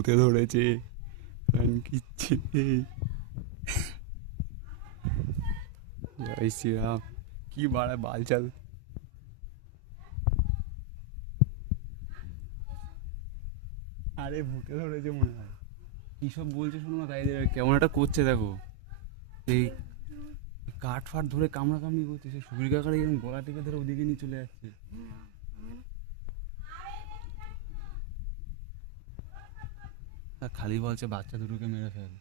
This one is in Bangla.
ভূতে ধরেছে, কান কিচ্ছে। জয় শ্রীরাম। কি বাড়া বালচাল। আরে ভূতে ধরেছে মনে হয়। কি সব বলছে শোনো না, তাই কেমন একটা করছে দেখো। এই কাঠ ফাট ধরে কামড়াকামড়ি করছে, সে সুবির কাকার এরকম গলা টিপে ধরে ওদিকে নিয়ে চলে যাচ্ছে। আর খালি বলছে বাচ্চা দুটোকে মেরে ফেল।